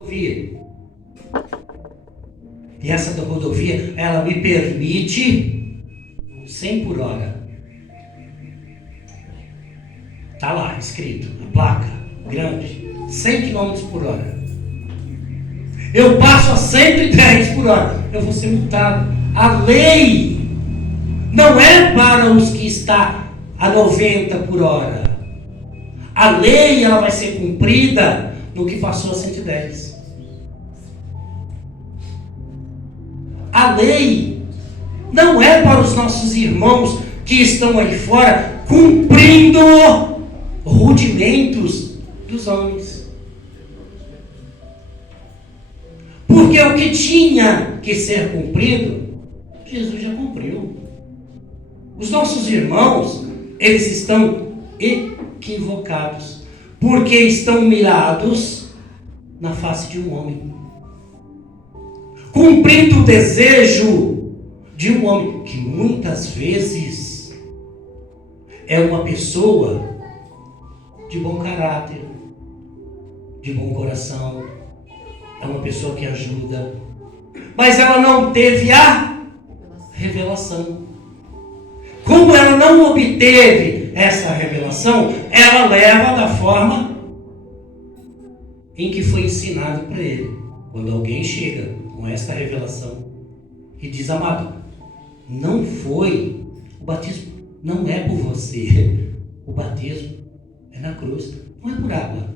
rodovia. E essa rodovia, ela me permite 100 por hora. Está lá escrito, a placa grande, 100 km por hora. Eu passo a 110 por hora, eu vou ser multado. A lei não é para os que estão a 90 por hora. A lei, ela vai ser cumprida no que passou a 110. A lei não é para os nossos irmãos que estão aí fora cumprindo rudimentos dos homens. Porque o que tinha que ser cumprido, Jesus já cumpriu. Os nossos irmãos, eles estão equivocados, porque estão mirados na face de um homem, cumprindo o desejo de um homem, que muitas vezes é uma pessoa de bom caráter, de bom coração, é uma pessoa que ajuda, mas ela não teve a revelação. Como ela não obteve essa revelação, ela leva da forma em que foi ensinado para ele. Quando alguém chega com esta revelação e diz: amado, não foi, o batismo não é por você, o batismo é na cruz, não é por água.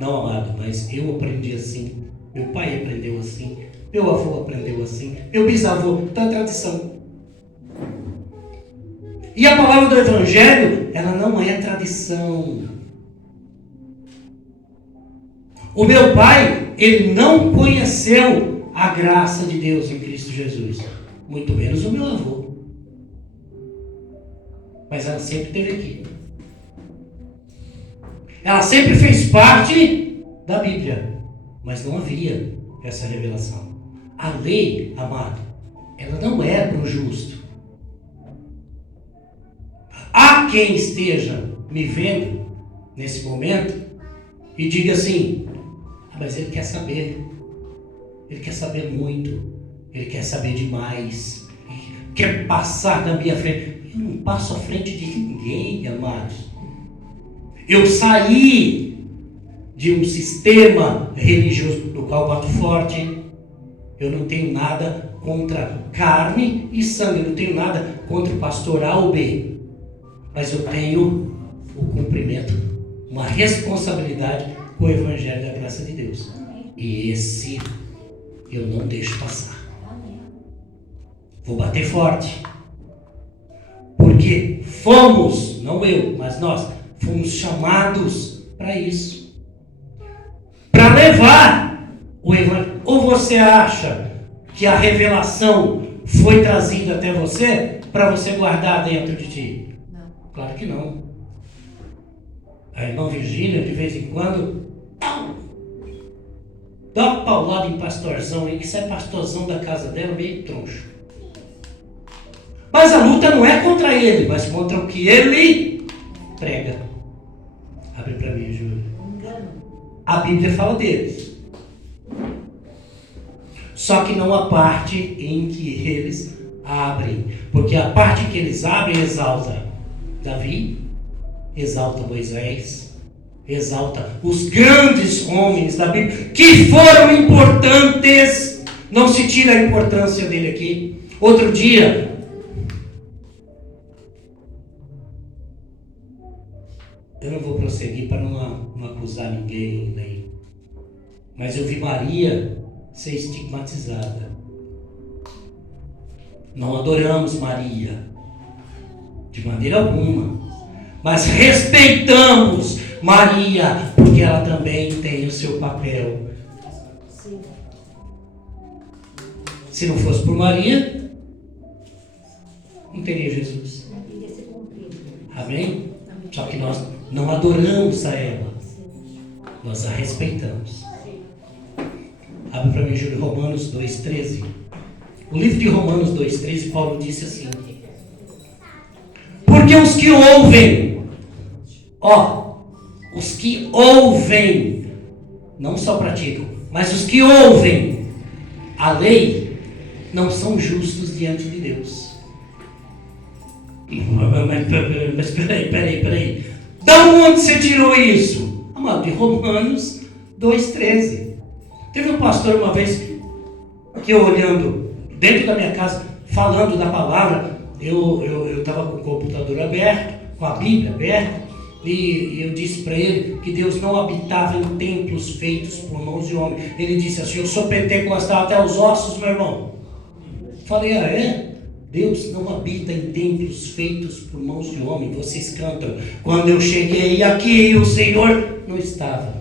Não, amado, mas eu aprendi assim, meu pai aprendeu assim, meu avô aprendeu assim, meu bisavô, está a tradição. E a palavra do Evangelho, ela não é tradição. O meu pai, ele não conheceu a graça de Deus em Cristo Jesus, muito menos o meu avô. Mas ela sempre esteve aqui. Ela sempre fez parte da Bíblia, mas não havia essa revelação. A lei, amado, ela não é para o justo. Há quem esteja me vendo nesse momento e diga assim: mas ele quer saber muito, ele quer saber demais, quer passar da minha frente. Eu não passo à frente de ninguém, amados. Eu saí de um sistema religioso no qual bato forte. Eu não tenho nada contra carne e sangue, eu não tenho nada contra o pastor A ou B, mas eu tenho o cumprimento, uma responsabilidade com o Evangelho da graça de Deus. E esse eu não deixo passar. Vou bater forte. Porque fomos, não eu, mas nós, fomos chamados para isso. Para levar o Evangelho. Ou você acha que a revelação foi trazida até você para você guardar dentro de ti? Não. Claro que não. A irmã Virgínia, de vez em quando, dá uma paulada em pastorzão aí, que sai pastorzão da casa dela meio troncho. Mas a luta não é contra ele, mas contra o que ele prega. Abre para mim, Júlio. A Bíblia fala deles. Só que não a parte em que eles abrem. Porque a parte que eles abrem exalta Davi, exalta Moisés, exalta os grandes homens da Bíblia, que foram importantes. Não se tira a importância dele aqui. Outro dia, eu não vou prosseguir para não acusar ninguém, mas eu vi Maria ser estigmatizada. Não adoramos Maria de maneira alguma, mas respeitamos Maria, porque ela também tem o seu papel. Se não fosse por Maria, não teria Jesus. Amém? Só que nós não adoramos a ela, nós a respeitamos. Abre para mim, Júlio, Romanos 2,13. O livro de Romanos 2,13, Paulo disse assim: porque os que ouvem, os que ouvem não só praticam, mas os que ouvem a lei não são justos diante de Deus. Mas peraí. Da onde você tirou isso? Amado, de Romanos 2,13. Teve um pastor uma vez que eu olhando dentro da minha casa, falando da palavra, eu estava com o computador aberto, com a Bíblia aberta, e eu disse para ele que Deus não habitava em templos feitos por mãos de homem. Ele disse assim: eu sou pentecostal até os ossos, meu irmão. Falei: ah, é? Deus não habita em templos feitos por mãos de homem. Vocês cantam: quando eu cheguei aqui, o Senhor não estava.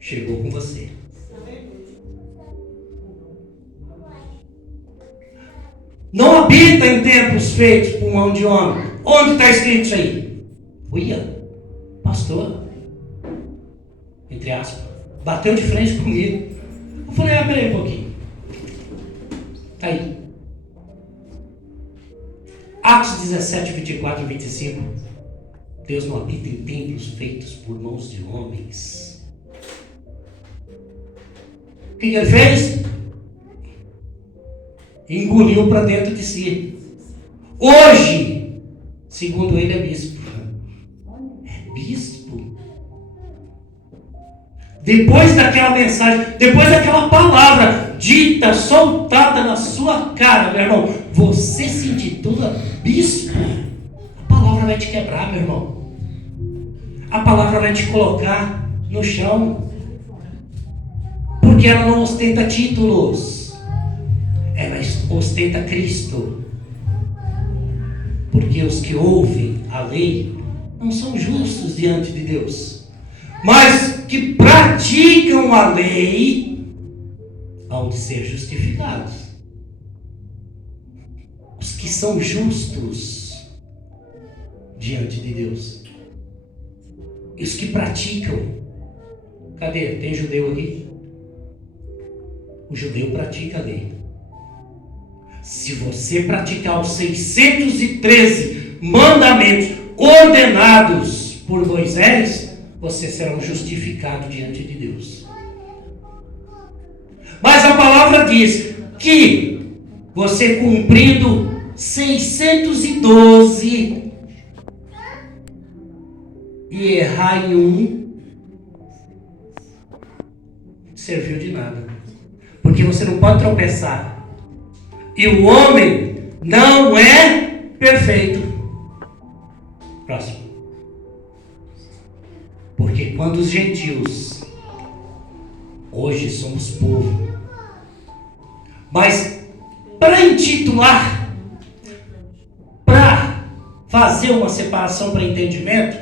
Chegou com você. Não habita em templos feitos por mão de homem. Onde está escrito isso aí? Uia, pastor, entre aspas, bateu de frente comigo. Eu falei: ah, peraí um pouquinho. Está aí. Atos 17, 24 e 25. Deus não habita em templos feitos por mãos de homens. O que ele fez? Engoliu para dentro de si. Hoje, segundo ele, é bispo. É bispo. Depois daquela mensagem, depois daquela palavra dita, soltada na sua cara, meu irmão, você se intitula bispo. A palavra vai te quebrar, meu irmão. A palavra vai te colocar no chão. Porque ela não ostenta títulos. Ela ostenta Cristo. Porque os que ouvem a lei não são justos diante de Deus, mas que praticam a lei hão de ser justificados. Os que são justos diante de Deus, e os que praticam. Cadê? Tem judeu aqui? O judeu pratica a lei. Se você praticar os 613 mandamentos ordenados por Moisés, você será um justificado diante de Deus. Mas a palavra diz que você cumprindo 612 e errar em um, serviu de nada. Porque você não pode tropeçar. E o homem não é perfeito. Próximo. Porque quando os gentios, hoje somos povo, mas para intitular, para fazer uma separação para entendimento,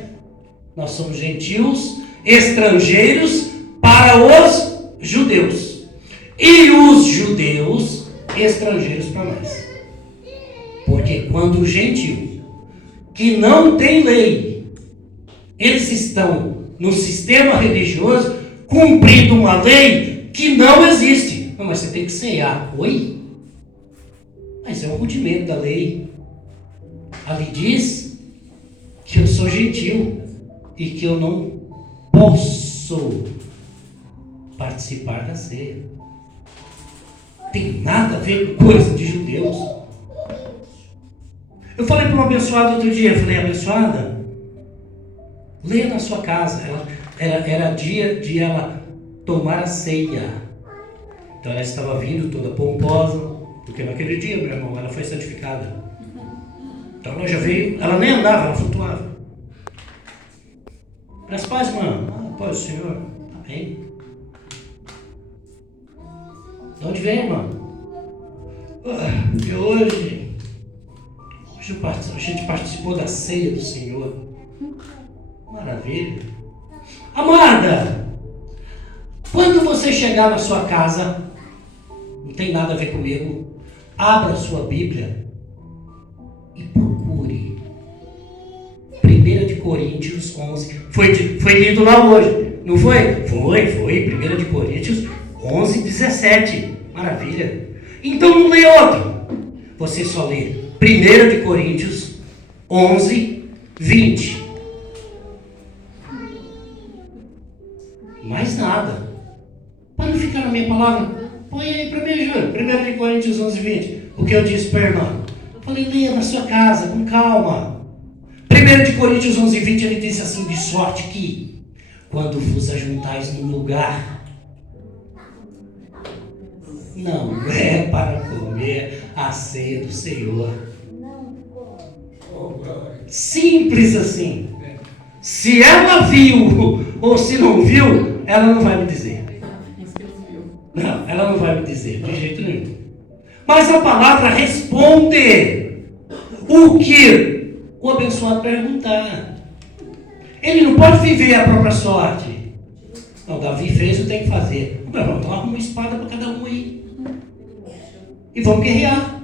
nós somos gentios, estrangeiros para os judeus. E os judeus, estrangeiros para nós. Porque quando o gentio, que não tem lei, eles estão no sistema religioso cumprindo uma lei que não existe. Não, mas você tem que ceiar. Oi? Mas é um rudimento da lei. Ali diz que eu sou gentil e que eu não posso participar da ceia. Tem nada a ver com coisa de judeus. Eu falei para uma abençoada outro dia, eu falei: abençoada, leia na sua casa. Era dia de ela tomar a ceia. Então ela estava vindo toda pomposa, porque naquele dia, meu irmão, ela foi santificada. Então ela já veio, ela nem andava, ela flutuava. Mas paz, mano. Ah, paz, Senhor. Amém. De onde vem, irmão? Porque hoje a gente participou da ceia do Senhor. Maravilha. Amada, quando você chegar na sua casa, não tem nada a ver comigo, abra a sua Bíblia e procure 1 de Coríntios 11. Foi lido lá hoje, não foi? Foi 1 de Coríntios 11, 17. Maravilha. Então não lê outro. Você só lê 1 de Coríntios 11, 20. Mais nada. ficar na minha palavra? Põe aí para mim, Júlio. 1 Coríntios 11, 20. O que eu disse para a irmã? Eu falei, leia na sua casa, com calma. 1 Coríntios 11, 20, ele disse assim, de sorte que, quando vos ajuntais num lugar, não é para comer a ceia do Senhor. Simples assim. Se ela viu ou se não viu, ela não vai me dizer. Não, ela não vai me dizer, de jeito nenhum. Mas a palavra responde o que o abençoado perguntar. Ele não pode viver a própria sorte. Não, Davi fez o que tem que fazer. Meu irmão, então arruma uma espada para cada um aí. E vamos guerrear.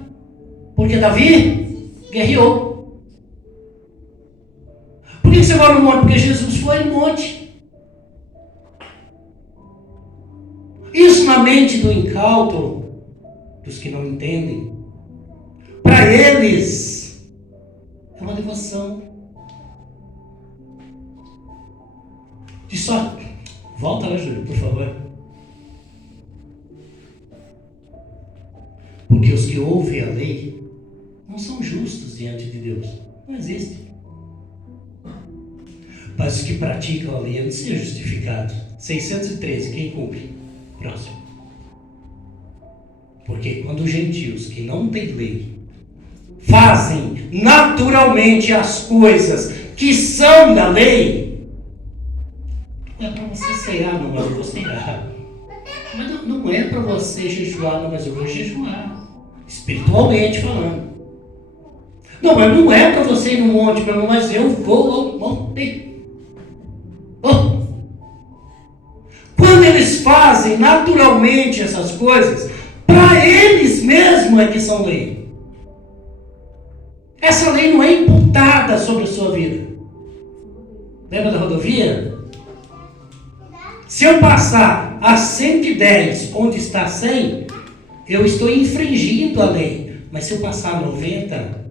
Porque Davi guerreou. Por que você vai no monte? Porque Jesus foi no monte. Isso na mente do incauto, dos que não entendem, para eles é uma devoção. De sorte. Volta lá, Júlio, por favor. Porque os que ouvem a lei não são justos diante de Deus. Não existe. Mas os que praticam a lei hão de ser justificados. 613, quem cumpre? Próximo. Porque quando os gentios que não têm lei fazem naturalmente as coisas que são da lei, não é para você cear, não, mas eu vou cear. Mas não é para você jejuar, não, mas eu vou jejuar. Espiritualmente falando. Não, mas não é para você ir no monte, meu irmão, mas eu vou ao monte. Oh. Quando eles fazem naturalmente essas coisas, para eles mesmos é que são lei. Essa lei não é imputada sobre a sua vida. Lembra da rodovia? Se eu passar a 110 onde está 100, eu estou infringindo a lei. Mas se eu passar 90,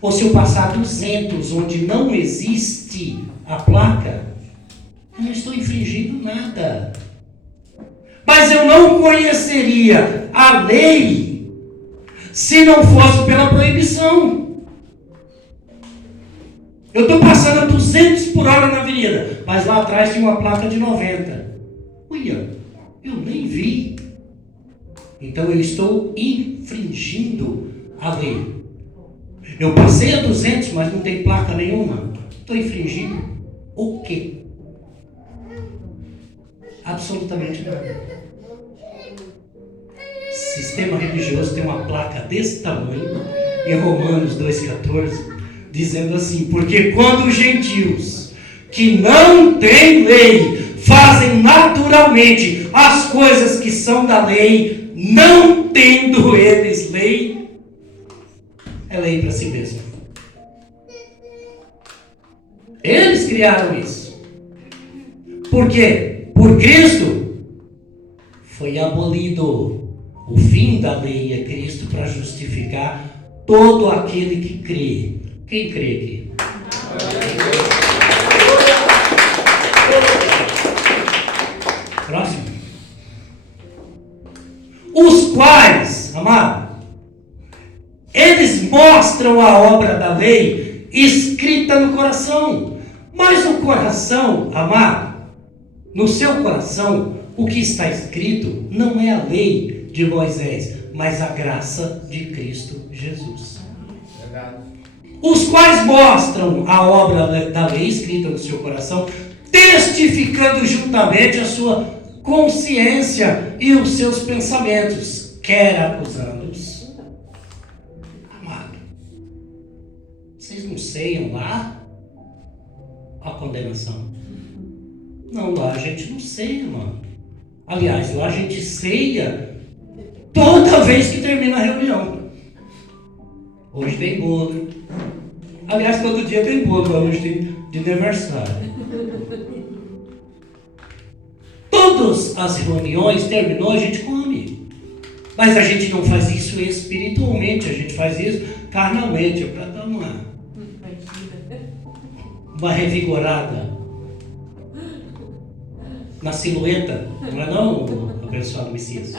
ou se eu passar 200 onde não existe a placa, eu não estou infringindo nada. Mas eu não conheceria a lei se não fosse pela proibição. Eu estou passando a 200 por hora na avenida, mas lá atrás tinha uma placa de 90. Olha, eu nem vi. Então eu estou infringindo a lei. Eu passei a 200, mas não tem placa nenhuma. Estou infringindo o quê? Absolutamente nada. Sistema religioso tem uma placa desse tamanho em Romanos 2,14 dizendo assim: porque quando os gentios que não têm lei fazem naturalmente as coisas que são da lei, não tendo eles lei, é lei para si mesmo. Eles criaram isso. Por quê? Por Cristo foi abolido. O fim da lei é Cristo para justificar todo aquele que crê. Quem crê aqui? Próximo. Os quais, amado, eles mostram a obra da lei escrita no coração. Mas o coração, amado, no seu coração, o que está escrito não é a lei de Moisés, mas a graça de Cristo Jesus. Os quais mostram a obra da lei escrita no seu coração, testificando juntamente a sua consciência e os seus pensamentos, quer acusando-os. Amado, vocês não ceiam lá a condenação? Não, lá a gente não ceia, mano. Aliás, lá a gente ceia toda vez que termina a reunião. Hoje tem bolo. Aliás, todo dia tem bolo, hoje tem de aniversário. Todas as reuniões terminou, a gente come. Mas a gente não faz isso espiritualmente, a gente faz isso carnalmente, para dar uma revigorada na silhueta, não é não, abençoado Messias.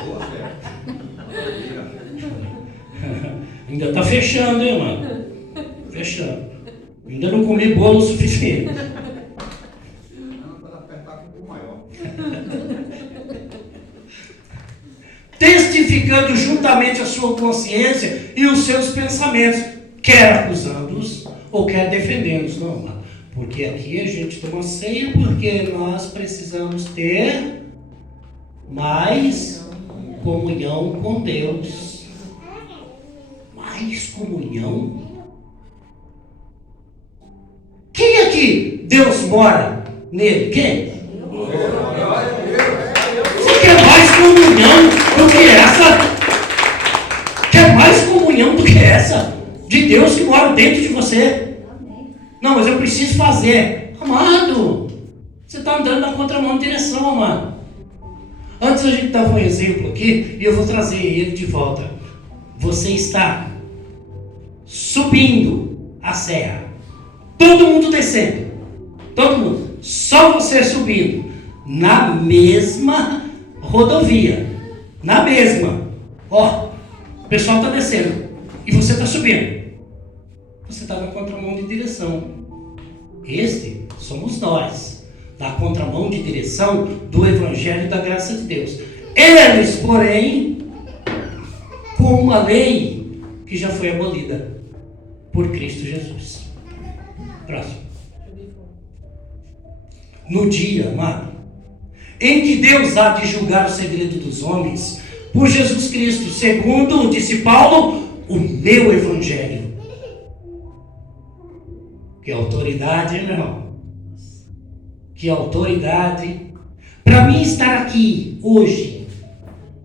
Ainda está fechando, hein, mano? Fechando. Ainda não comi bolo o suficiente. Testificando juntamente a sua consciência e os seus pensamentos, quer acusando-os ou quer defendendo-os. Não, mano. Porque aqui a gente toma ceia porque nós precisamos ter mais comunhão com Deus. Mais comunhão? Quem aqui Deus mora nele? Quem? Você quer mais comunhão do que essa? Quer mais comunhão do que essa? De Deus que mora dentro de você? Não, mas eu preciso fazer. Amado, você está andando na contramão de direção, amado. Antes a gente dava um exemplo aqui e eu vou trazer ele de volta. Você está subindo a serra. Todo mundo descendo. Todo mundo. Só você subindo. Na mesma rodovia. Na mesma. Ó, o pessoal está descendo. E você está subindo. Você está na contramão de direção. Este somos nós, na contramão de direção do Evangelho da graça de Deus. Eles, porém, com uma lei que já foi abolida por Cristo Jesus. Próximo. No dia, amado, em que Deus há de julgar o segredo dos homens, por Jesus Cristo, segundo disse Paulo, o meu Evangelho. Que autoridade, hein, meu irmão? Que autoridade. Para mim estar aqui hoje,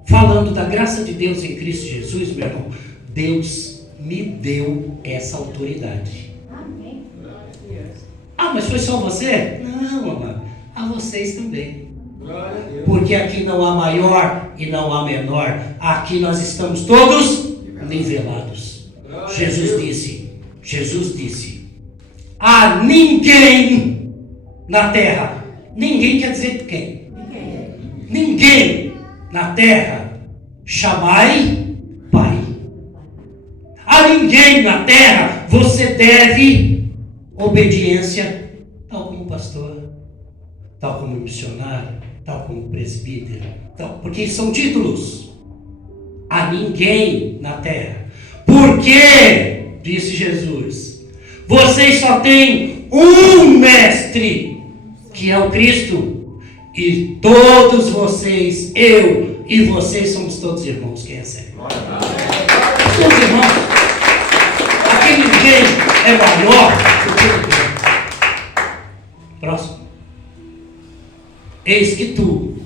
falando da graça de Deus em Cristo Jesus, meu irmão, Deus me deu essa autoridade. Amém. Ah, mas foi só você? Não, amado. A vocês também. Porque aqui não há maior e não há menor. Aqui nós estamos todos nivelados. Jesus disse, a ninguém na terra, ninguém quer dizer quem? Ninguém na terra chamai Pai. A ninguém na terra você deve obediência, tal como pastor, tal como missionário, tal como presbítero, tal, porque são títulos. A ninguém na terra. Porque, disse Jesus, vocês só têm um mestre, que é o Cristo, e todos vocês, eu e vocês, somos todos irmãos. Quem recebe? Somos irmãos. Aqui ninguém é maior do que ninguém. Próximo. Eis que tu,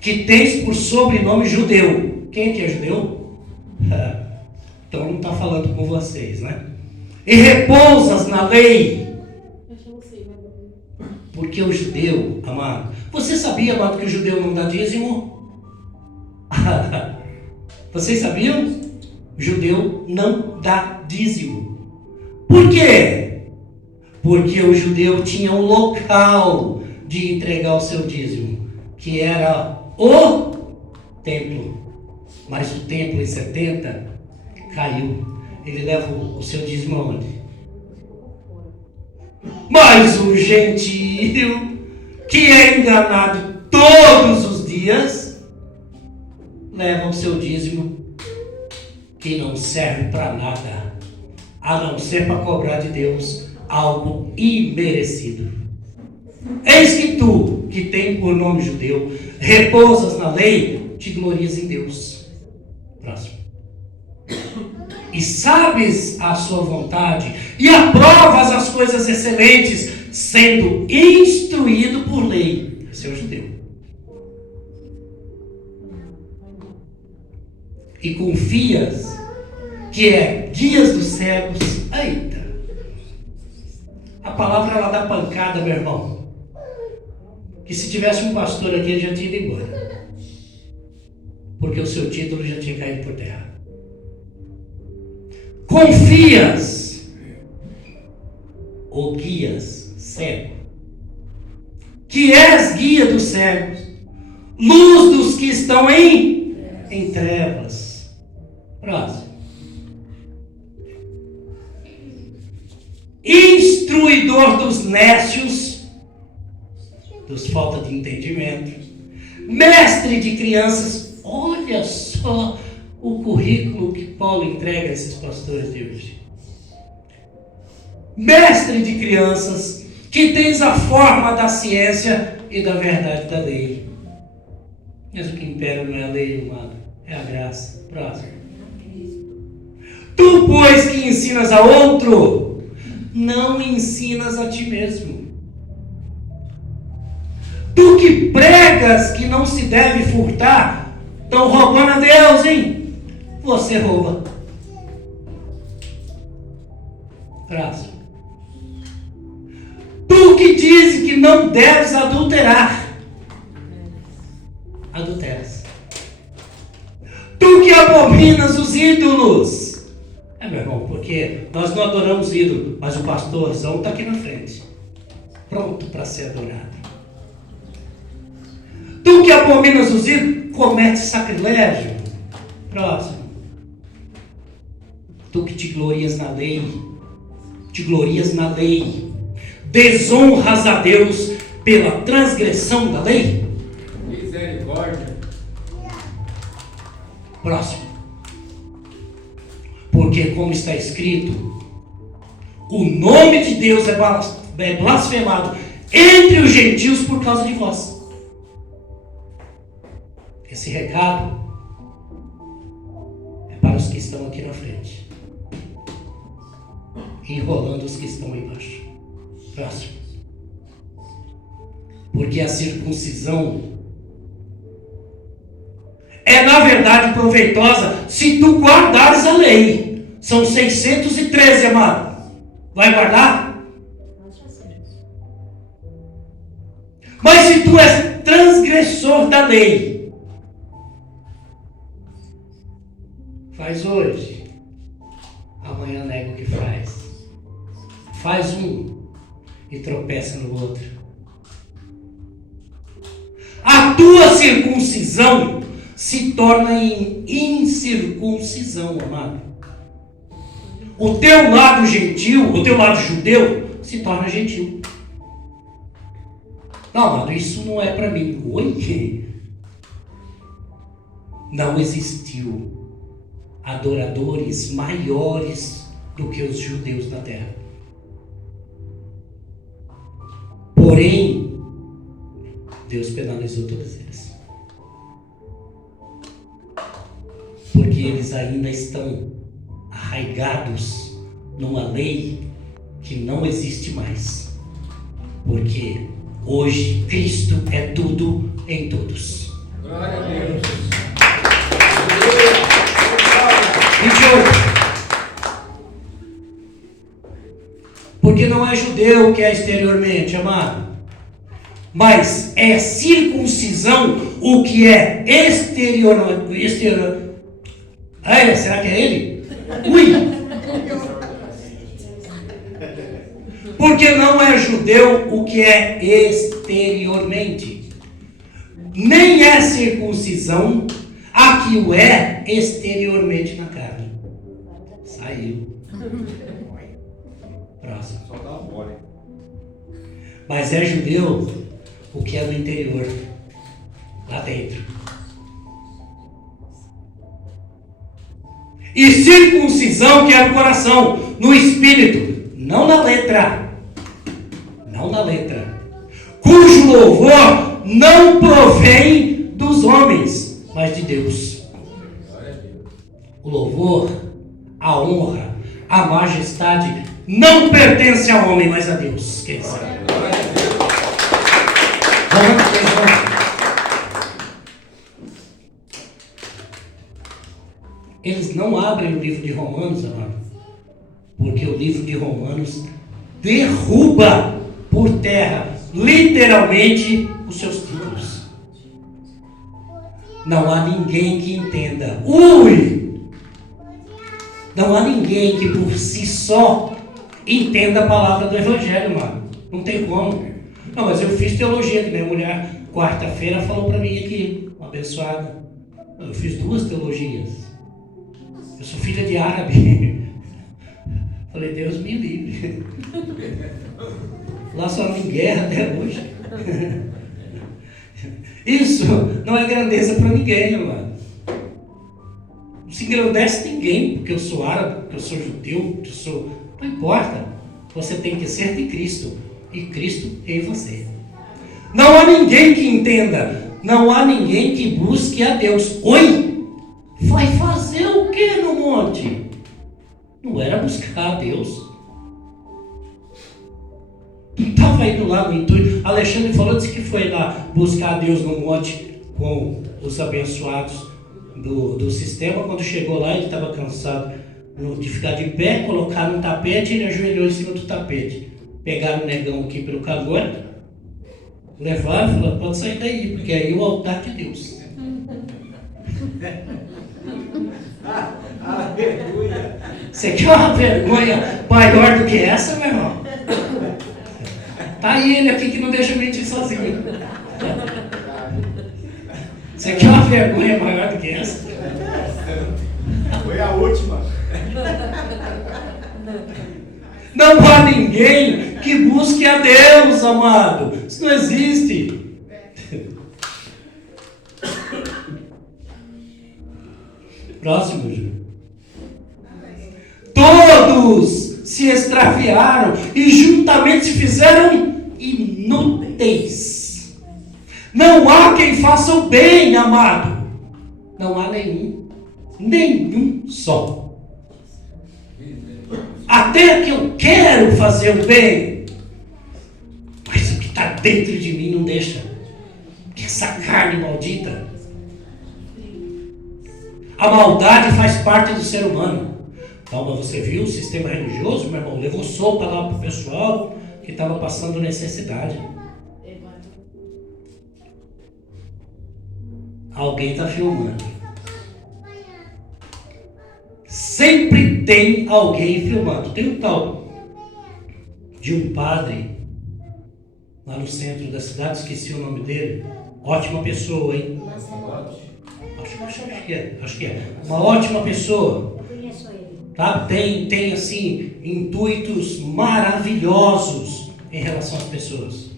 que tens por sobrenome judeu. Quem que é judeu? Então não está falando com vocês, né? E repousas na lei. Porque o judeu, amado, você sabia, amado, que o judeu não dá dízimo? Vocês sabiam? O judeu não dá dízimo. Por quê? Porque o judeu tinha um local de entregar o seu dízimo, que era o templo. Mas o templo em 70 caiu. Ele leva o seu dízimo aonde? Mas o gentio, que é enganado todos os dias, leva o seu dízimo, que não serve para nada, a não ser para cobrar de Deus algo imerecido. Eis que tu, que tem por nome judeu, repousas na lei, te glorias em Deus. Próximo. E sabes a sua vontade, e aprovas as coisas excelentes, sendo instruído por lei. Esse é o judeu. E confias que é guias dos cegos. Eita! A palavra ela dá pancada, meu irmão. Que se tivesse um pastor aqui, ele já tinha ido embora. Porque o seu título já tinha caído por terra. Confias ou guias cego, que és guia dos cegos, luz dos que estão em trevas. Próximo. Instruidor dos nécios, dos falta de entendimento, mestre de crianças. Olha só o currículo que Paulo entrega a esses pastores de hoje. Mestre de crianças, que tens a forma da ciência e da verdade da lei. Mas o que impera não é a lei, amado, é a graça. Próximo. Tu, pois, que ensinas a outro, não ensinas a ti mesmo. Tu que pregas que não se deve furtar, estão roubando a Deus, hein? Você rouba. Próximo. Tu que dizes que não deves adulterar, adulteras. Tu que abominas os ídolos. Meu irmão, porque nós não adoramos ídolo, mas o pastorzão está aqui na frente, pronto para ser adorado. Tu que abominas os ídolos, comete sacrilégio. Próximo. Tu que te glorias na lei, desonras a Deus pela transgressão da lei. Misericórdia. Próximo. Porque, como está escrito, o nome de Deus é blasfemado entre os gentios por causa de vós. Esse recado é para os que estão aqui na frente, enrolando os que estão embaixo. Próximo. Porque a circuncisão é na verdade proveitosa se tu guardares a lei. São 613, amado. Vai guardar? Mas se tu és transgressor da lei, faz hoje, amanhã nega o que faz. Faz um e tropeça no outro. A tua circuncisão se torna em incircuncisão, amado. O teu lado gentil, o teu lado judeu, se torna gentil. Não, amado, isso não é para mim. Oi? Não existiu adoradores maiores do que os judeus na terra. Porém, Deus penalizou todos eles. Porque eles ainda estão arraigados numa lei que não existe mais. Porque hoje Cristo é tudo em todos. Glória a Deus. 28. Porque não é judeu que é exteriormente, amado, mas é circuncisão o que é exterior. Será que é ele? Ui! Porque não é judeu o que é exteriormente, nem é circuncisão a que o é exteriormente na carne. Saiu. Próximo. Só dá uma bola. Mas é judeu o que é no interior, lá dentro. E circuncisão que é no coração, no espírito, não na letra. Não na letra. Cujo louvor não provém dos homens, mas de Deus. O louvor, a honra, a majestade não pertence ao homem, mas a Deus. Quem sabe? Eles não abrem o livro de Romanos, amado, porque o livro de Romanos derruba por terra, literalmente, os seus títulos. Não há ninguém que entenda. Não há ninguém que por si só entenda a palavra do Evangelho, mano. Não tem como. Não, mas eu fiz teologia, que minha mulher quarta-feira falou para mim aqui, uma abençoada. Eu fiz 2 teologias. Eu sou filha de árabe. Falei, Deus me livre. Lá só tem guerra até hoje. Isso não é grandeza para ninguém, mano. Não se engrandece ninguém porque eu sou árabe, porque eu sou judeu, porque eu sou... Não importa. Você tem que ser de Cristo. E Cristo em você. Não há ninguém que entenda. Não há ninguém que busque a Deus. Oi? Vai fazer o que no monte? Não era buscar a Deus. Não estava indo lá no intuito. Alexandre falou, disse que foi lá buscar a Deus no monte com os abençoados do sistema. Quando chegou lá, ele estava cansado de ficar de pé, colocaram um tapete e ele ajoelhou em cima do tapete. Pegaram o negão aqui pelo cangote, levaram e falaram, pode sair daí, porque aí é o altar de Deus. Você quer uma vergonha maior do que essa, meu irmão? Tá aí ele aqui que não deixa eu mentir sozinho. Você quer uma vergonha maior do que essa? Foi a última. Não há ninguém que busque a Deus, amado. Isso não existe. Próximo, Júlio. Todos se extraviaram e juntamente se fizeram inúteis. Não há quem faça o bem, amado. Não há nenhum só. Até que eu quero fazer o bem, mas o que está dentro de mim não deixa. Que essa carne maldita. A maldade faz parte do ser humano. Então, você viu o sistema religioso, meu irmão? Levou sopa lá para o pessoal que estava passando necessidade. Alguém está filmando. Sempre tem alguém filmando. Tem um tal de um padre lá no centro da cidade, esqueci o nome dele. Ótima pessoa, hein? Acho que é. Uma ótima pessoa. Tá? Tem assim, intuitos maravilhosos em relação às pessoas.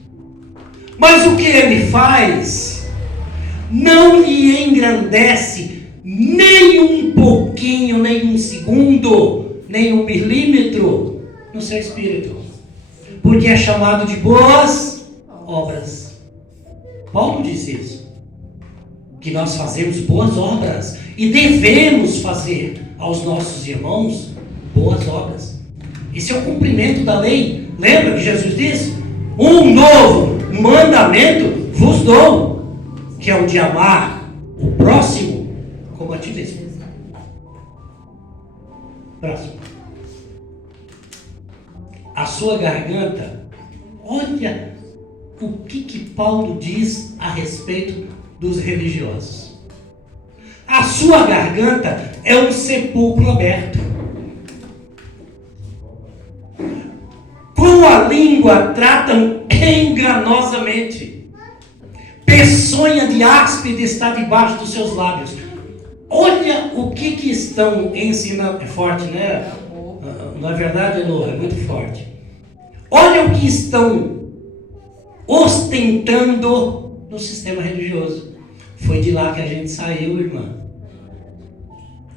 Mas o que ele faz não lhe engrandece nem um pouquinho, nem um segundo, nem um milímetro no seu espírito. Porque é chamado de boas obras. Paulo diz isso. Que nós fazemos boas obras e devemos fazer aos nossos irmãos boas obras. Esse é o cumprimento da lei. Lembra que Jesus disse? Um novo mandamento vos dou, que é o de amar o próximo como a ti mesmo. Próximo. A sua garganta, olha o que Paulo diz a respeito dos religiosos. A sua garganta é um sepulcro aberto. Com a língua tratam enganosamente. Peçonha de áspide está debaixo dos seus lábios. Olha o que estão ensinando. É forte, né? Na verdade, Elô, é muito forte. Olha o que estão ostentando no sistema religioso. Foi de lá que a gente saiu, irmã.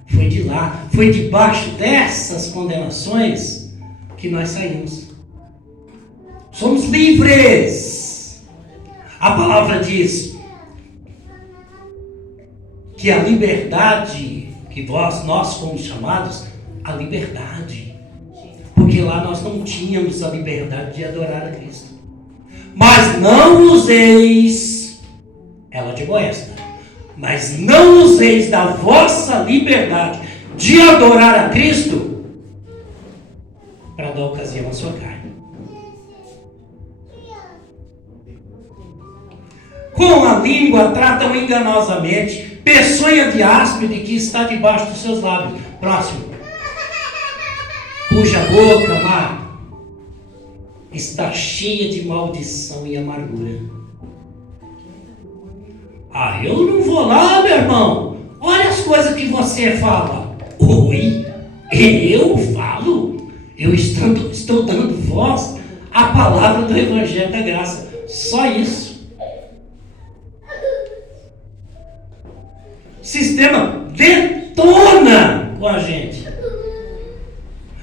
Foi de lá, foi debaixo dessas condenações que nós saímos. Somos livres. A palavra diz que a liberdade, que nós fomos chamados a liberdade. Porque lá nós não tínhamos a liberdade de adorar a Cristo. Mas não useis, ela admoesta, mas não useis da vossa liberdade de adorar a Cristo para dar ocasião à sua carne. Com a língua tratam enganosamente, peçonha de áspide que está debaixo dos seus lábios. Próximo. Cuja boca, Mar, está cheia de maldição e amargura. Ah, eu não vou lá, meu irmão. Olha as coisas que você fala. Oi? Eu falo? Eu estou dando voz à palavra do Evangelho da Graça. Só isso. O sistema detona com a gente.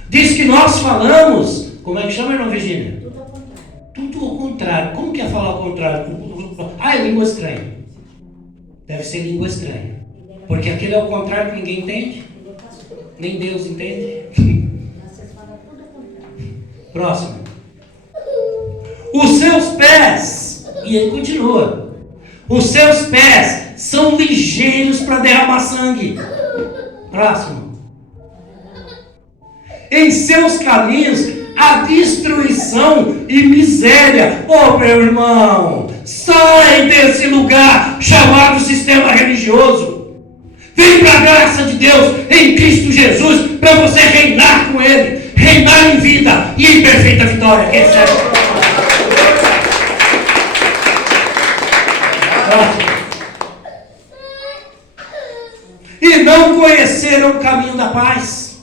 Diz que nós falamos. Como é que chama, irmã Virgínia? Tudo ao contrário. Tudo ao contrário. Como que é falar ao contrário? Ah, é língua estranha. Deve ser língua estranha. Porque aquele é o contrário que ninguém entende. Ele é pastor. Nem Deus entende. Vocês falam tudo ao contrário. Próximo. Os seus pés, e ele continua, os seus pés são ligeiros para derramar sangue. Próximo. Em seus caminhos há destruição e miséria. Oh, meu irmão, sai desse lugar chamado sistema religioso. Vem para a graça de Deus em Cristo Jesus para você reinar com Ele. Reinar em vida e em perfeita vitória. Quem sabe? E não conheceram o caminho da paz.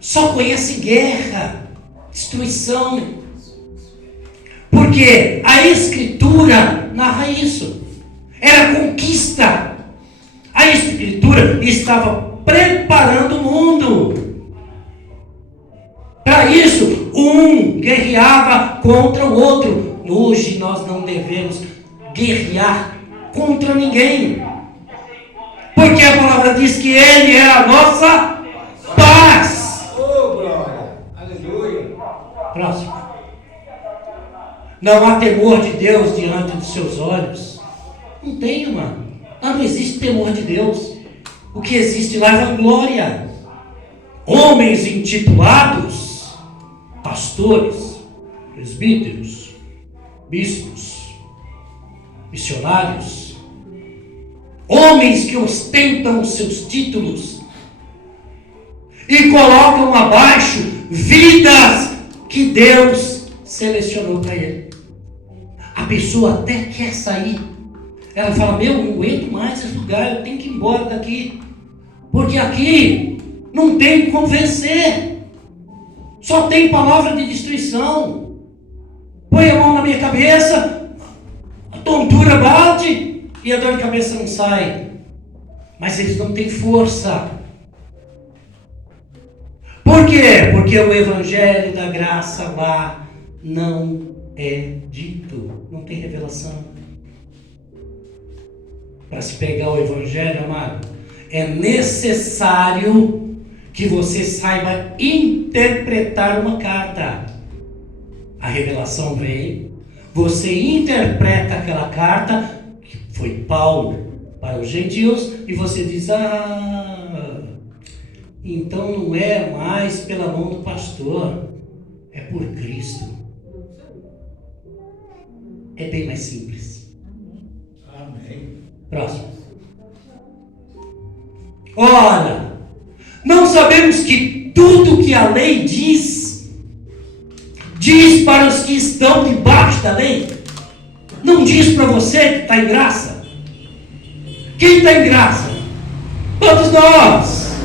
Só conhece guerra, destruição. Porque a Escritura narra isso. Era conquista. A Escritura estava preparando o mundo. Para isso, um guerreava contra o outro. Hoje nós não devemos guerrear contra ninguém. Porque a palavra diz que Ele é a nossa paz. Oh, glória! Aleluia! Próximo. Não há temor de Deus diante dos seus olhos. Não tem, mano. Lá não existe temor de Deus. O que existe lá é vanglória. Homens intitulados pastores, presbíteros, bispos, missionários, homens que ostentam os seus títulos e colocam abaixo vidas que Deus selecionou para ele. A pessoa até quer sair. Ela fala, meu, não aguento mais esse lugar, eu tenho que ir embora daqui. Porque aqui não tem como vencer. Só tem palavra de destruição. Põe a mão na minha cabeça, a tontura bate e a dor de cabeça não sai. Mas eles não têm força. Por quê? Porque o Evangelho da Graça lá não é dito. Não tem revelação. Para se pegar o Evangelho, amado, é necessário que você saiba interpretar uma carta. A revelação vem, você interpreta aquela carta, que foi Paulo para os gentios, e você diz, então não é mais pela mão do pastor, é por Cristo. É bem mais simples. Amém. Próximo. Ora, não sabemos que tudo que a lei diz para os que estão debaixo da lei? Não diz para você que está em graça? Quem está em graça? Todos nós.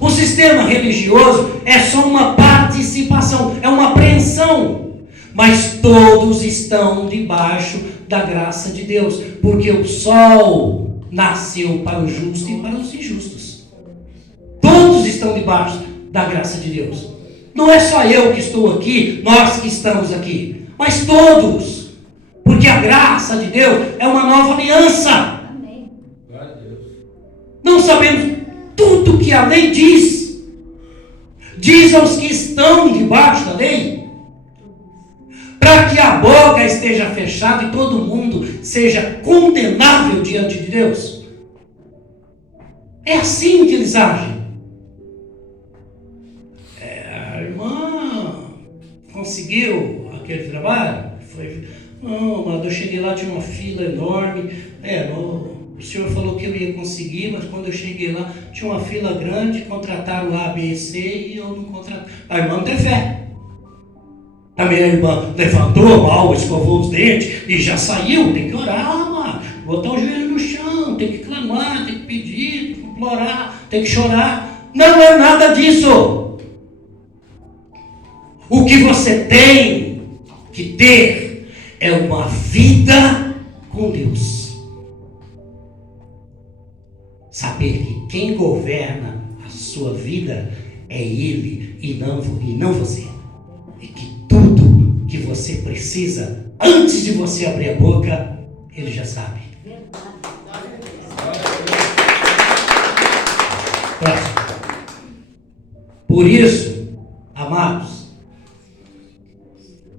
O sistema religioso é só uma participação, é uma apreensão. Mas todos estão debaixo da graça de Deus, porque o sol nasceu para os justos e para os injustos. Todos estão debaixo da graça de Deus. Não é só eu que estou aqui, nós que estamos aqui, mas todos, porque a graça de Deus é uma nova aliança. Amém. Glória a Deus. Não sabemos tudo que a lei diz aos que estão debaixo da lei, para que a boca esteja fechada e todo mundo seja condenável diante de Deus. É assim que eles agem. A irmã conseguiu aquele trabalho? Não, mas eu cheguei lá, tinha uma fila enorme. O senhor falou que eu ia conseguir, mas quando eu cheguei lá, tinha uma fila grande, contrataram A, B e C e eu não contratei. A irmã não tem fé. Também a irmã levantou mal, escovou os dentes e já saiu. Tem que orar, mano. Botar o joelho no chão, tem que clamar, tem que pedir, tem que implorar, tem que chorar. Não é nada disso. O que você tem que ter é uma vida com Deus. Saber que quem governa a sua vida é Ele e não você. E que tudo que você precisa, antes de você abrir a boca, Ele já sabe. Próximo. Por isso, amados,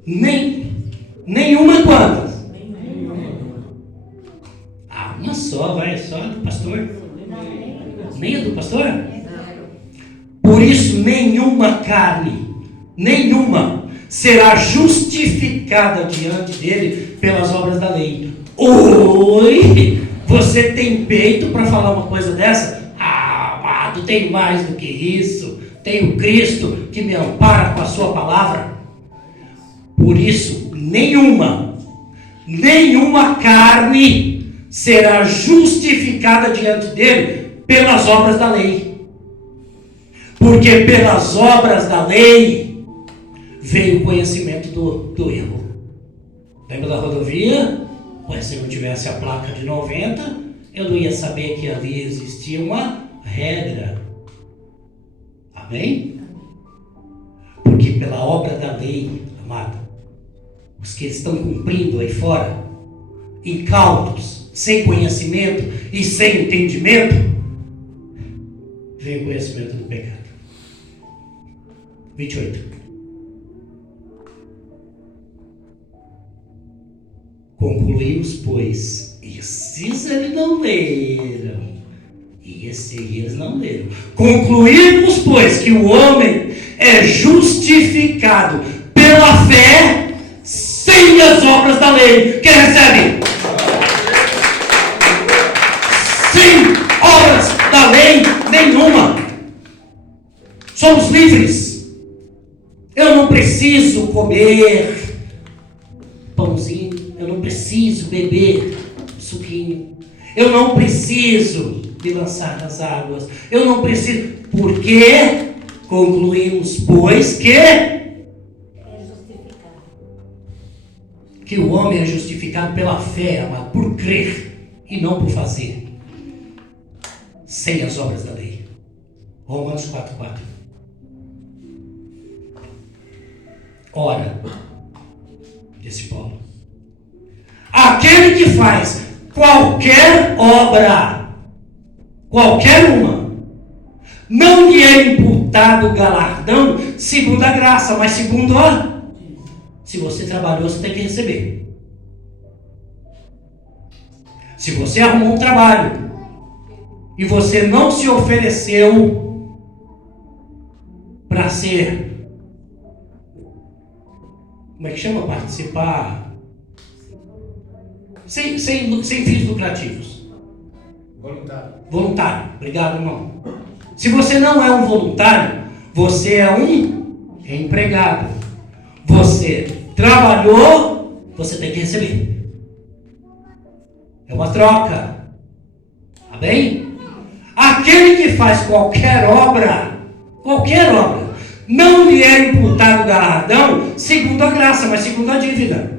nenhuma quantas? Uma só, vai, só do pastor? Nem a do pastor? Por isso, nenhuma carne, nenhuma, será justificada diante dele pelas obras da lei. Oi! Você tem peito para falar uma coisa dessa? Amado, tem mais do que isso. Tenho Cristo que me ampara com a sua palavra. Por isso, nenhuma carne será justificada diante dele pelas obras da lei. Porque pelas obras da lei veio o conhecimento do erro. Lembra da rodovia? Pois se não tivesse a placa de 90, eu não ia saber que ali existia uma regra. Amém? Porque pela obra da lei, amado, os que estão cumprindo aí fora, incautos, sem conhecimento e sem entendimento, vem o conhecimento do pecado. 28. Concluímos, pois, esses eles não leram. E esses eles não leram. Concluímos, pois, que o homem é justificado pela fé sem as obras da lei. Quem recebe? Sem obras da lei nenhuma. Somos livres. Eu não preciso comer pãozinho. Eu não preciso beber suquinho. Eu não preciso me lançar nas águas. Eu não preciso. Porque concluímos, pois, que o homem é justificado pela fé, amado, por crer e não por fazer, sem as obras da lei. Romanos 4:4. Ora, disse Paulo, aquele que faz qualquer obra, qualquer uma, não lhe é imputado galardão segundo a graça, mas segundo a... Se você trabalhou, você tem que receber. Se você arrumou um trabalho e você não se ofereceu para ser... Como é que chama? Participar... Sem fins lucrativos. Voluntário. Obrigado, irmão. Se você não é um voluntário, você é um empregado. Você trabalhou, você tem que receber. É uma troca. Amém? Aquele que faz qualquer obra, não lhe é imputado galardão segundo a graça, mas segundo a dívida.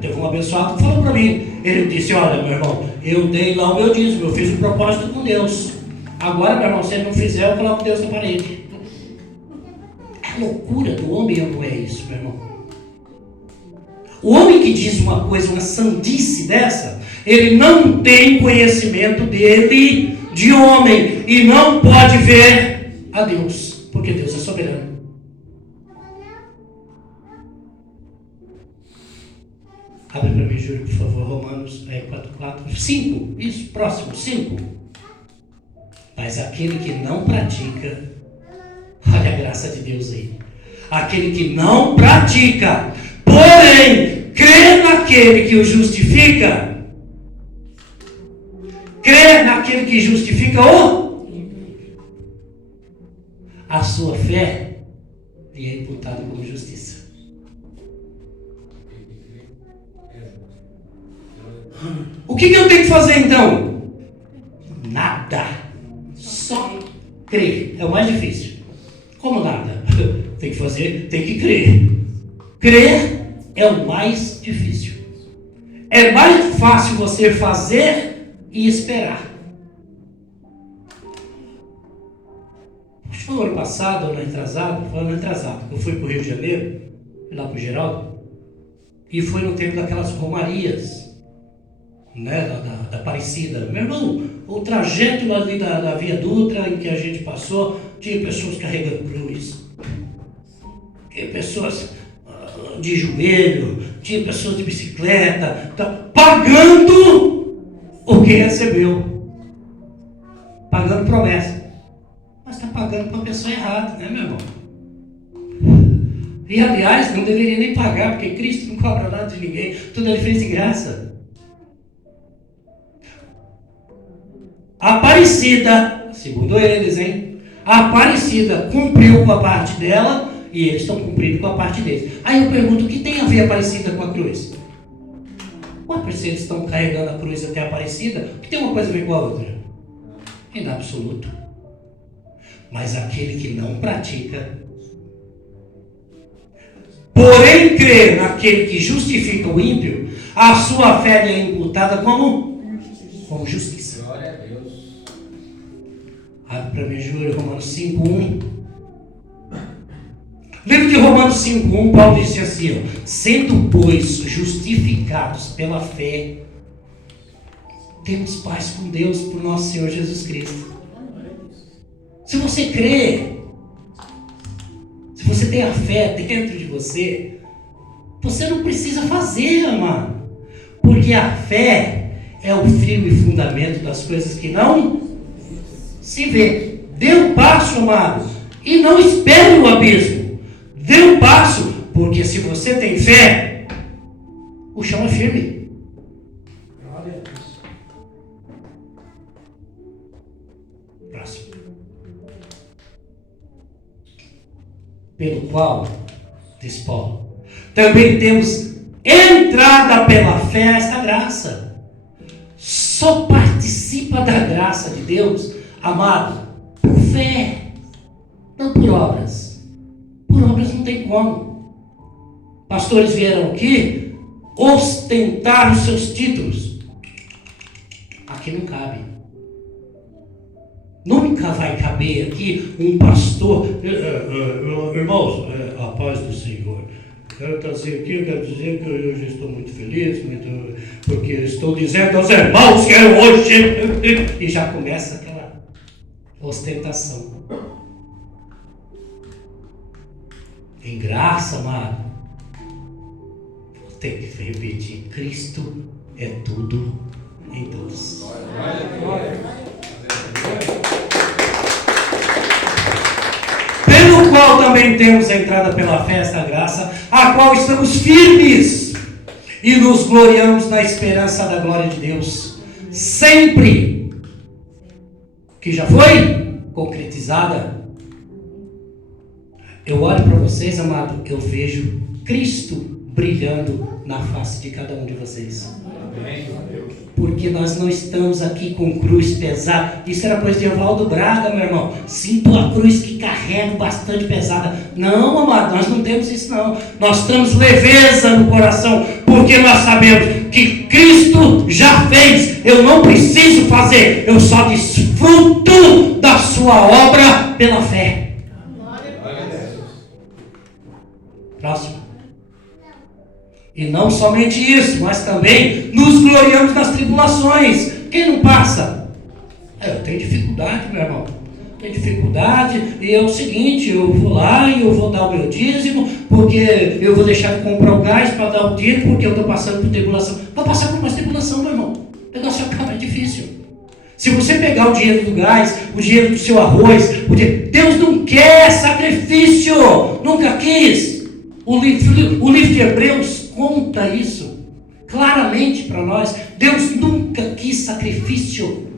Teve um abençoado que falou para mim. Ele disse, olha, meu irmão, eu dei lá o meu dízimo, eu fiz um propósito com Deus. Agora, meu irmão, se ele não fizer, eu coloco Deus na parede. A loucura do homem não é isso, meu irmão. O homem que diz uma coisa, uma sandice dessa, ele não tem conhecimento dele de homem e não pode ver a Deus, porque Deus é soberano. Abre para mim, Júlio, por favor, Romanos 4:4. 5, isso, próximo, 5. Mas aquele que não pratica, olha a graça de Deus aí. Aquele que não pratica, porém, crê naquele que o justifica. Crê naquele que justifica a sua fé, e é imputado como justiça. O que eu tenho que fazer então? Nada. Só crer. É o mais difícil. Como nada? Tem que fazer, tem que crer. Crer é o mais difícil. É mais fácil você fazer e esperar. Acho que foi o ano passado, ou ano retrasado, eu fui para o Rio de Janeiro, fui lá para o Geraldo, e foi no tempo daquelas romarias, né, da Aparecida. Meu irmão, o trajeto ali da Via Dutra em que a gente passou, tinha pessoas carregando cruz, tinha pessoas de joelho, tinha pessoas de bicicleta, pagando o que recebeu, pagando promessa, mas está pagando para a pessoa errada, né, meu irmão? E aliás, não deveria nem pagar, porque Cristo não cobra nada de ninguém, tudo ele fez de graça. A Aparecida, segundo eles, a Aparecida cumpriu com a parte dela e eles estão cumprindo com a parte deles. Aí eu pergunto, o que tem a ver a Aparecida com a cruz? Ué, se eles estão carregando a cruz até a Aparecida, o que tem uma coisa a ver com a outra? Em absoluto. Mas aquele que não pratica, porém crê naquele que justifica o ímpio, a sua fé é imputada como justiça. Glória a Deus. Abre para mim, Júlio, Romanos 5:1. Livro de Romanos 5:1, Paulo disse assim, sendo, pois, justificados pela fé, temos paz com Deus por nosso Senhor Jesus Cristo. Se você crê, se você tem a fé dentro de você, você não precisa fazer, amado. Porque a fé é o firme fundamento das coisas que não se vê. Dê um passo, amado, e não espere o abismo. Dê um passo, porque se você tem fé, o chão é firme. Glória a Deus. Próximo. Pelo qual, diz Paulo, também temos entrada pela fé a esta graça. Só participa da graça de Deus, amado, por fé, não por obras. Por obras não tem como. Pastores vieram aqui ostentar os seus títulos. Aqui não cabe. Nunca vai caber aqui um pastor. Irmãos, a paz do Senhor. Quero trazer aqui, quero dizer que eu hoje estou muito feliz, porque estou dizendo aos irmãos que eu hoje. E já começa aquela ostentação. Em graça, amado, vou ter que repetir: Cristo é tudo em todos. Pelo qual também temos a entrada pela fé esta graça, a qual estamos firmes e nos gloriamos na esperança da glória de Deus, sempre que já foi concretizada. Eu olho para vocês, amado, eu vejo Cristo brilhando na face de cada um de vocês. Porque nós não estamos aqui com cruz pesada. Isso era coisa de Evaldo Braga, meu irmão. Sinto a cruz que carrego bastante pesada. Não, amado, nós não temos isso não. Nós temos leveza no coração, porque nós sabemos que Cristo já fez. Eu não preciso fazer, eu só desfruto da sua obra pela fé. Próximo. E não somente isso, mas também nos gloriamos nas tribulações. Quem não passa? Eu tenho dificuldade, meu irmão. Tenho dificuldade, e é o seguinte, eu vou lá e eu vou dar o meu dízimo, porque eu vou deixar de comprar o gás para dar o dízimo, porque eu estou passando por tribulação. Vou passar por mais tribulação, meu irmão. O negócio acaba, é difícil. Se você pegar o dinheiro do gás, o dinheiro do seu arroz, Deus não quer sacrifício. Nunca quis. O livro de Hebreus conta isso claramente para nós. Deus nunca quis sacrifício.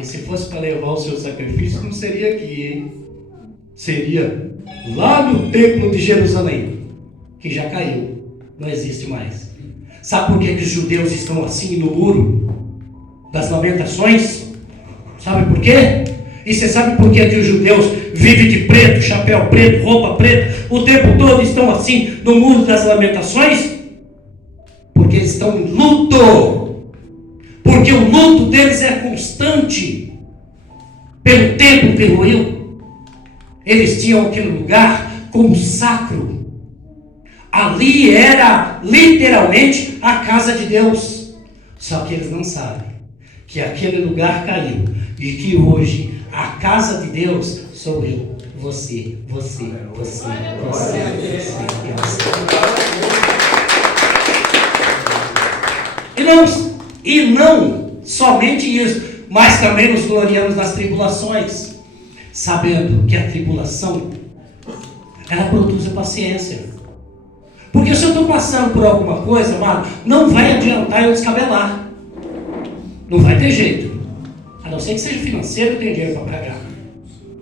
E se fosse para levar o seu sacrifício, não seria aqui, hein? Seria lá no templo de Jerusalém, que já caiu. Não existe mais. Sabe por que os judeus estão assim no muro das lamentações? Sabe por quê? E você sabe por que os judeus vivem de preto, chapéu preto, roupa preta, o tempo todo estão assim no muro das lamentações? Porque eles estão em luto. Porque o luto deles é constante. Pelo templo que ruiu. Eles tinham aquele lugar como sacro. Ali era literalmente a casa de Deus. Só que eles não sabem que aquele lugar caiu e que hoje a casa de Deus sou eu, você. E não somente isso, mas também nos gloriamos nas tribulações, sabendo que a tribulação ela produz a paciência. Porque se eu estou passando por alguma coisa, amado, não vai adiantar eu descabelar. Não vai ter jeito. A não ser que seja financeiro, tem dinheiro para pagar.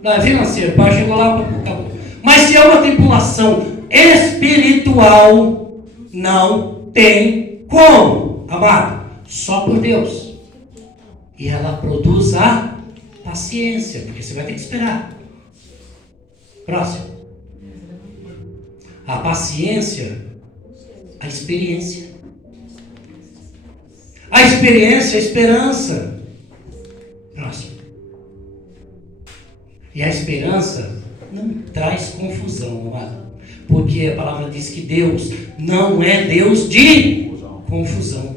Não é financeiro, para chegar lá, acabou. Mas se é uma tribulação espiritual, não tem como, amado. Só por Deus. E ela produz a paciência, porque você vai ter que esperar. Próximo. A paciência, a experiência. A experiência, a esperança. Próximo. E a esperança não traz confusão, amado. Porque a palavra diz que Deus não é Deus de confusão.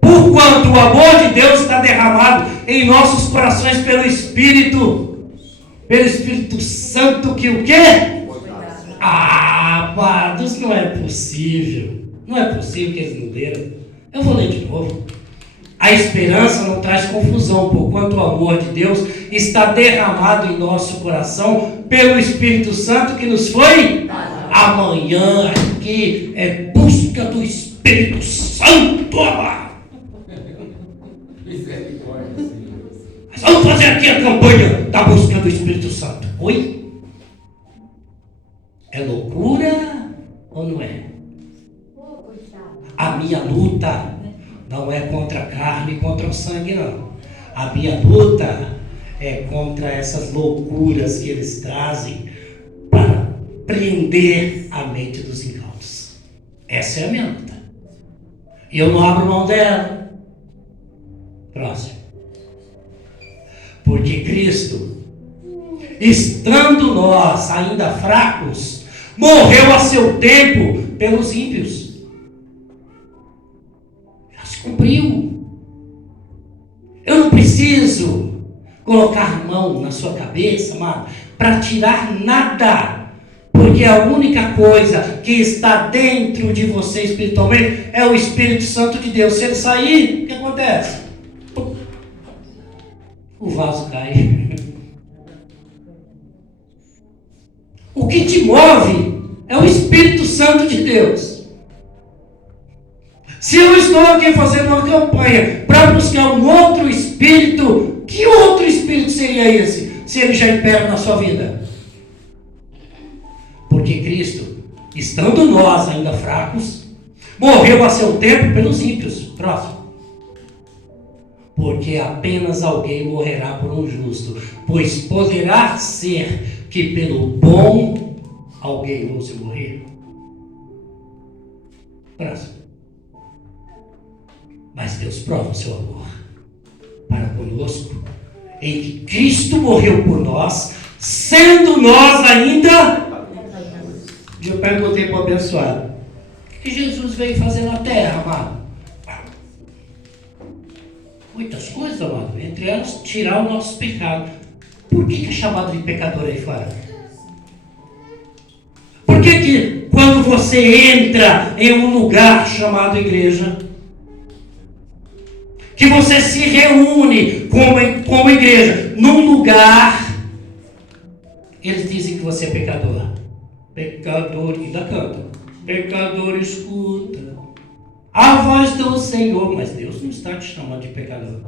Porquanto o amor de Deus está derramado em nossos corações pelo Espírito Santo, que o quê? Amados, não é possível. Não é possível que eles não leram. Eu vou ler de novo. A esperança não traz confusão, porquanto o amor de Deus está derramado em nosso coração pelo Espírito Santo que nos foi. Amanhã aqui é busca do Espírito Santo, amado. Mas vamos fazer aqui a campanha da busca do Espírito Santo. Oi? É loucura ou não é? A minha luta não é contra a carne e contra o sangue, não. A minha luta é contra essas loucuras que eles trazem para prender a mente dos incautos. Essa é a minha luta. E eu não abro mão dela. Próximo. Porque Cristo, estando nós ainda fracos, morreu a seu tempo pelos ímpios. Já se cumpriu. Eu não preciso colocar a mão na sua cabeça, amado, para tirar nada. Porque a única coisa que está dentro de você espiritualmente é o Espírito Santo de Deus. Se ele sair, o que acontece? O vaso cai. O que te move é o Espírito Santo de Deus. Se eu estou aqui fazendo uma campanha para buscar um outro Espírito, que outro Espírito seria esse? Se ele já impera na sua vida? Porque Cristo, estando nós ainda fracos, morreu a seu tempo pelos ímpios. Próximo. Porque apenas alguém morrerá por um justo, pois poderá ser que pelo bom alguém ouse morrer. Próximo. Mas Deus prova o seu amor para conosco, em que Cristo morreu por nós, sendo nós ainda... Eu perguntei para o abençoado, o que Jesus veio fazer na terra, amado? Muitas coisas, amado, entre elas tirar o nosso pecado. Por que é chamado de pecador aí fora? Por que quando você entra em um lugar chamado igreja, que você se reúne como igreja, num lugar, eles dizem que você é pecador? Pecador, ainda canta, pecador escuta a voz do Senhor, mas Deus não está te chamando de pecador.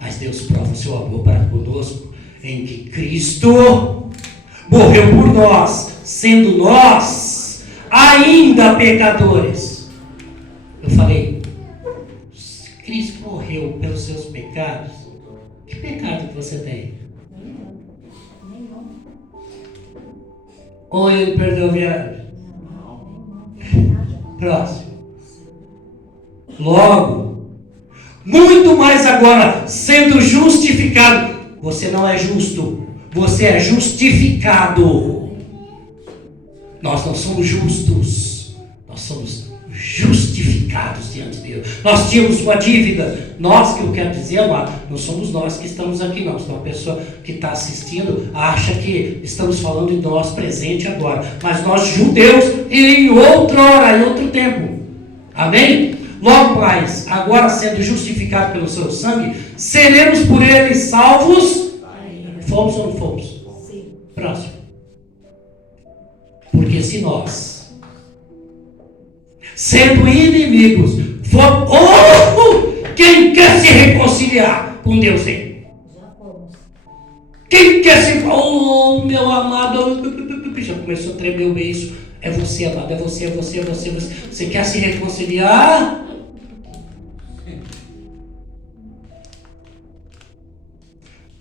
Mas Deus prova o seu amor para conosco, em que Cristo morreu por nós, sendo nós ainda pecadores. Eu falei, Cristo morreu pelos seus pecados. Que pecado que você tem? Nenhum. Ou ele perdeu a viagem? Próximo. Logo, muito mais agora, sendo justificado. Você não é justo, você é justificado. Nós não somos justos, nós somos justificados diante de Deus. Nós tínhamos uma dívida. Nós, que eu quero dizer, amado, não somos nós que estamos aqui, não. Se uma pessoa que está assistindo acha que estamos falando de nós presente agora. Mas nós, judeus, em outra hora, em outro tempo. Amém? Logo mais, agora sendo justificados pelo seu sangue, seremos por ele salvos. Fomos ou não fomos? Sim. Próximo. Porque se nós, sendo inimigos, quem quer se reconciliar com Deus? Hein? Já fomos. Quem quer se... Oh, meu amado, já começou a tremer o beiço. É você, amado, é você, é você, é você, é você. Você quer se reconciliar?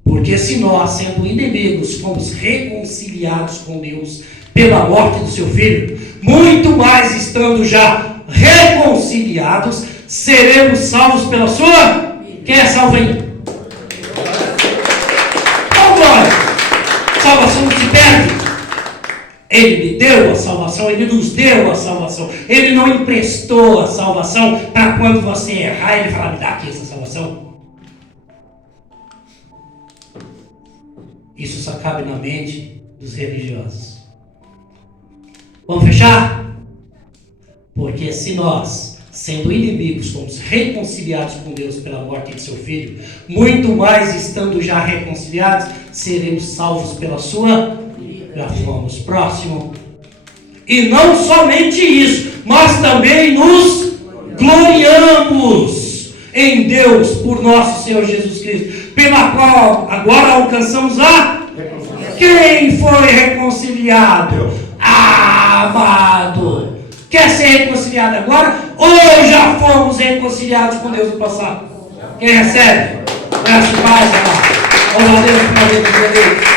Porque se nós, sendo inimigos, fomos reconciliados com Deus pela morte do seu Filho, muito mais estando já reconciliados, seremos salvos pela sua... Quem é salvo aí? Oh, glória! Salvação não se perde. Ele me deu a salvação, Ele nos deu a salvação. Ele não emprestou a salvação para quando você errar, Ele falar, me dá aqui essa salvação. Isso só cabe na mente dos religiosos. Vamos fechar? Porque se nós, sendo inimigos, fomos reconciliados com Deus pela morte de seu Filho, muito mais estando já reconciliados, seremos salvos pela sua... Já fomos. Próximo. E não somente isso, mas também nos gloriamos em Deus por nosso Senhor Jesus Cristo, pela qual agora alcançamos a... Quem foi reconciliado? Amado. Quer ser reconciliado agora? Ou já fomos reconciliados com Deus no passado? Quem recebe? Graças a Deus, amado. Glória a Deus,